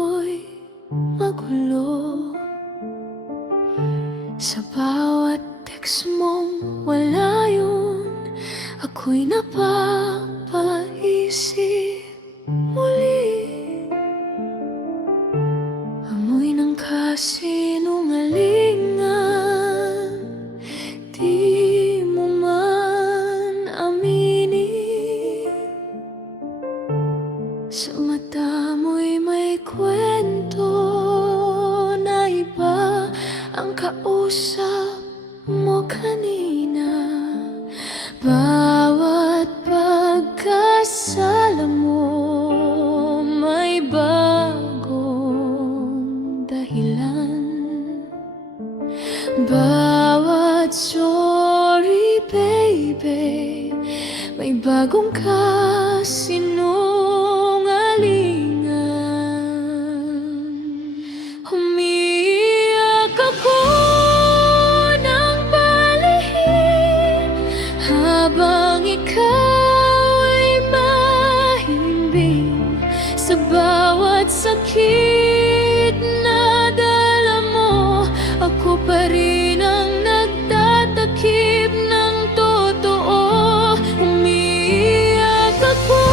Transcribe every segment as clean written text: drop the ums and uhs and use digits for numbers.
ko'y magulo. Sa bawat text mong wala yun, ako'y napapaisip muli. Amoy ng kasinungalingan, di mo man aminin. Sa mata mo'y may kwento na iba ang kausap mo kanina. Bawat pagkasala mo may bagong dahilan. Bawat sorry baby may bagong kasinungalingan. Umiiyak ako ng palihim habang ikaw ay mahimbing. Sa bawat sakit na dala mo, ako pa rin ang nagtatakip ng totoo. Umiiyak ako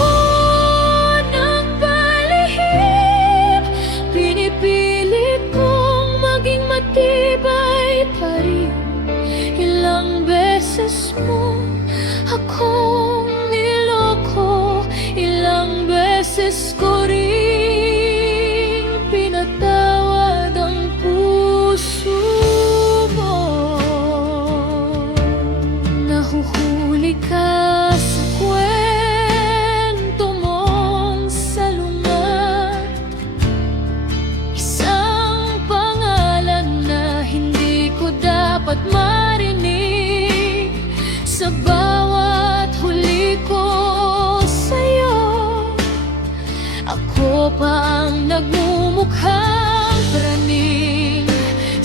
ng palihim, pinipilit kong maging matibay pa rin. Ilang beses mo akong niloko, ilang beses ko rin pinatawad ang puso mo. Nahuhuli ka sa kwento mong salungat, isang pangalan na hindi ko dapat marinig. Sa bawat huli ko sa'yo, ako pa ang nagmumukhang praning.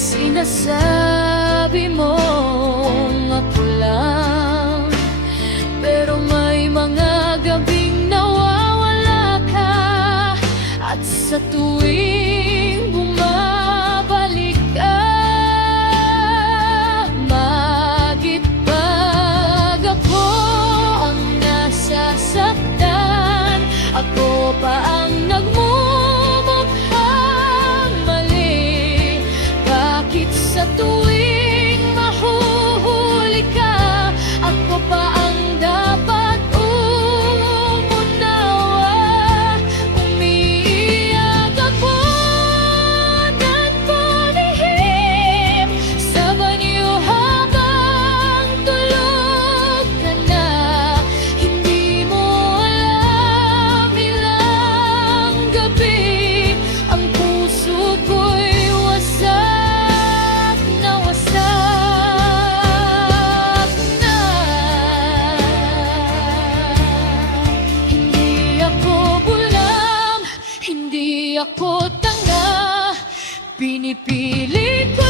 Sinasabi mong ako lang, pero may mga gabing nawawala ka. At sa tuwing bumabalik ka, magipag ako ang nasasaktan. Ako pa ang nagmumukhang mali. Bakit sa tuwing mahuhuli ka, ako pa ang dapat umunawa? Umiiyak ako ng palihim sa banyo habang tulog ka na. Hindi mo alam ilang gabi ang puso ko'y wasak na wasak na. Hindi ako bulam, hindi ako tanga, pinipilit ko